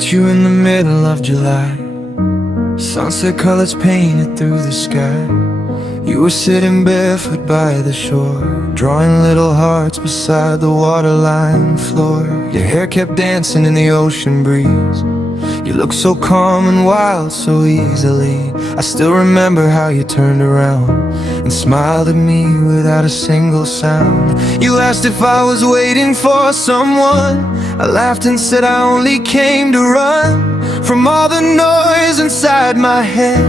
Met you in the middle of July. Sunset colors painted through the sky. You were sitting barefoot by the shore, drawing little hearts beside the waterline floor. Your hair kept dancing in the ocean breeze. You looked so calm and wild so easily. I still remember how you turned around and smiled at me without a single sound. You asked if I was waiting for someone. I laughed and said I only came to run from all the noise inside my head,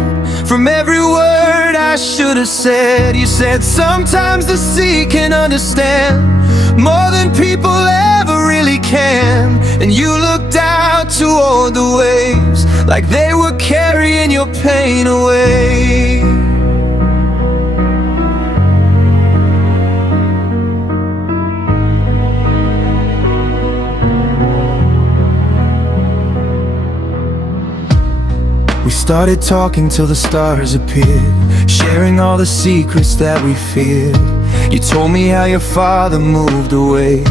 from every word I should have said. You said sometimes the sea can understand more than people ever really can. And you looked out toward the waves like they were carrying your pain away. We started talking till the stars appeared, sharing all the secrets that we feared. You told me how your father moved away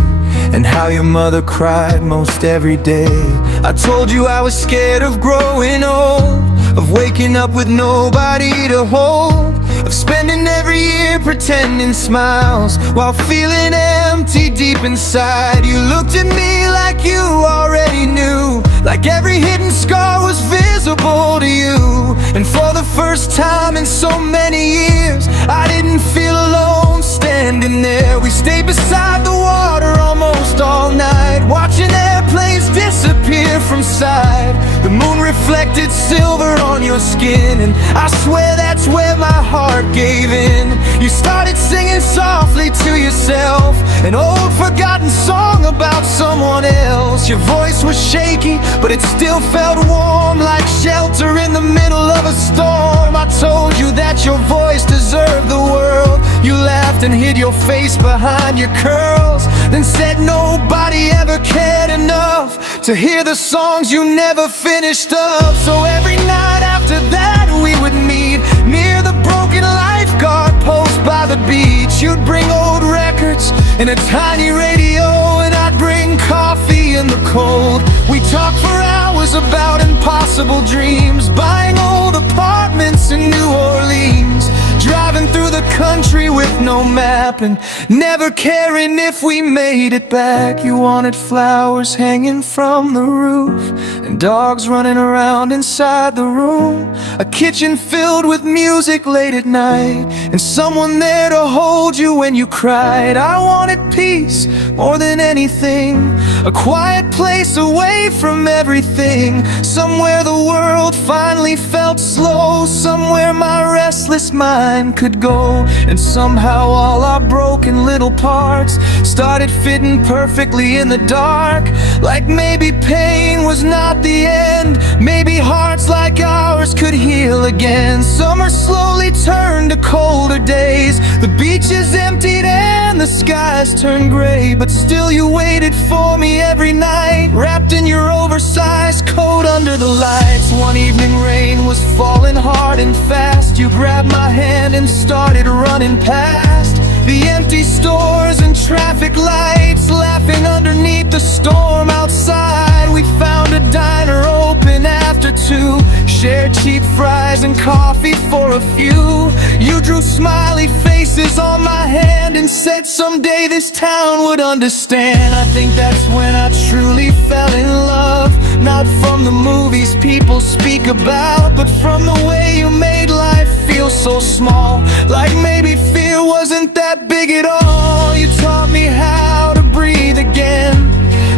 and how your mother cried most every day. I told you I was scared of growing old, of waking up with nobody to hold, of spending every year pretending smiles while feeling empty deep inside. You looked at me like you already knew, like every hidden scar was visible to you. And for the first time in so many years, I didn't feel alone standing there. We stayed beside the water almost all night, watching airplanes disappear from sight. The moon reflected silver on your skin, and I swear that's where my heart gave in. You started singing softly to yourself, an old forgotten song about someone else. Your voice was shaky, but it still felt warm, like shelter in the middle of a storm. I told you that your voice deserved the world. You laughed and hid your face behind your curls, then said nobody ever cared enough to hear the songs you never finished up. So every night after that we would meet near the broken lifeguard post by the beach. You'd bring old records and a tiny radio, and I'd bring coffee in the cold. We talked for hours about impossible dreams, buying old apartments in New Orleans, driving through the country with no map and never caring if we made it back. You wanted flowers hanging from the roof and dogs running around inside the room, a kitchen filled with music late at night, and someone there to hold you when you cried. I wanted peace more than anything, a quiet place away from everything, somewhere the world finally felt slow, somewhere my restless mind could go. And somehow all our broken little parts started fitting perfectly in the dark, like maybe pain was not the end, maybe hearts like ours could heal again. Summer slowly turned to colder days, the beaches emptied and the skies turned gray, but still you waited for me every night, wrapped in your oversized coat under the lights. One evening rain was falling hard and fast. You grabbed my hand and started running past the empty stores and traffic lights, laughing underneath the storm outside. We found a diner open after 2, shared cheap fries and coffee for a few. You drew smiley faces on my hand and said someday this town would understand. I think that's when I truly fell in love, not from the movies people speak about, but from the way you made life feel so small, like maybe fear wasn't that big at all. You taught me how to breathe again,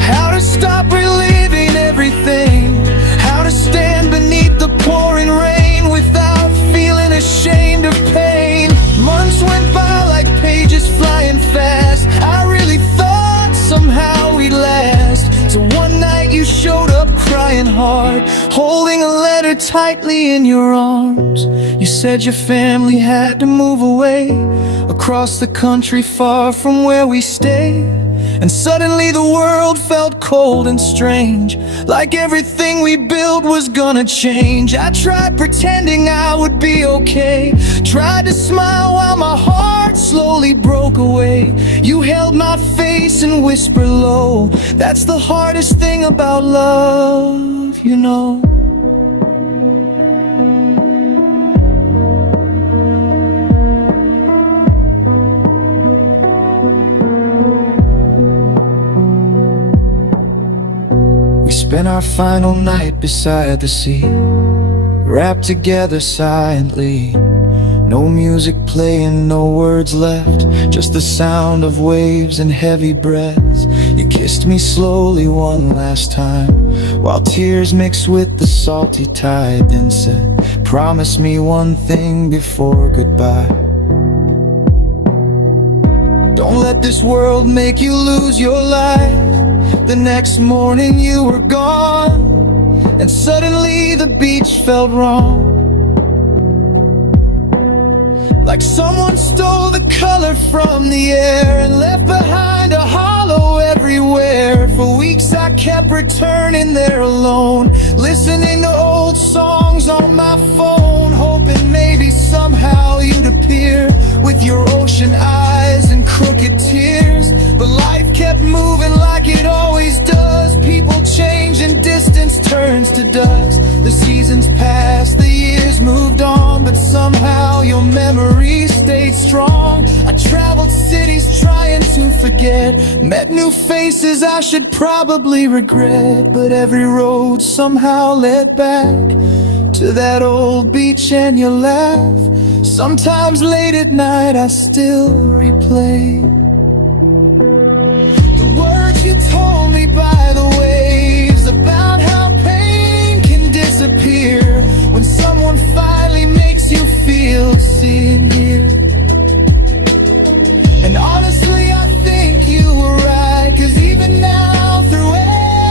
how to stop reliving everything, how to stand beneath the pouring rain without feeling ashamed of pain. Months went by like pages flying fast. I really thought somehow we'd last, till one night you showed up crying hard, holding a letter tightly in your arms. You said your family had to move away across the country far from where we stayed, and suddenly the world felt cold and strange, like everything we built was gonna change. I tried pretending I would be okay, tried to smile while my heart slowly broke away. You held my face and whispered low, that's the hardest thing about love. know. We spent our final night beside the sea, wrapped together silently. No music playing, no words left, just the sound of waves and heavy breaths. You kissed me slowly one last time, while tears mixed with the salty tide, then said, promise me one thing before goodbye. Don't let this world make you lose your life. The next morning you were gone, and suddenly the beach felt wrong. Like someone stole the color from the air and left behind a hollow everywhere. For weeks I kept returning there alone, listening to old songs on my phone, hoping maybe somehow you'd appear with your ocean eyes and crooked tears. But life kept moving like it always does. People change and distance turns to dust. The seasons passed, the years moved on, but somehow your memory stayed strong. I traveled cities trying to forget, met new faces I should probably regret, but every road somehow led back to that old beach and your laugh. Sometimes late at night I still replay the words you told me by the waves, about how pain can disappear when someone finally makes you feel seen here. And honestly I think you were right, 'cause even now through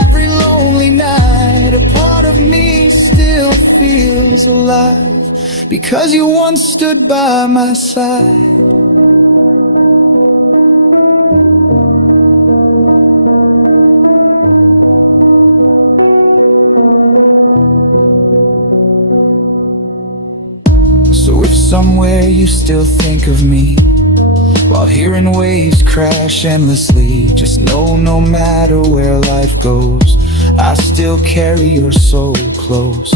every lonely night, a part of me still feels alive, because you once stood by my side. So if somewhere you still think of me while hearing waves crash endlessly, just know no matter where life goes, I still carry your soul close.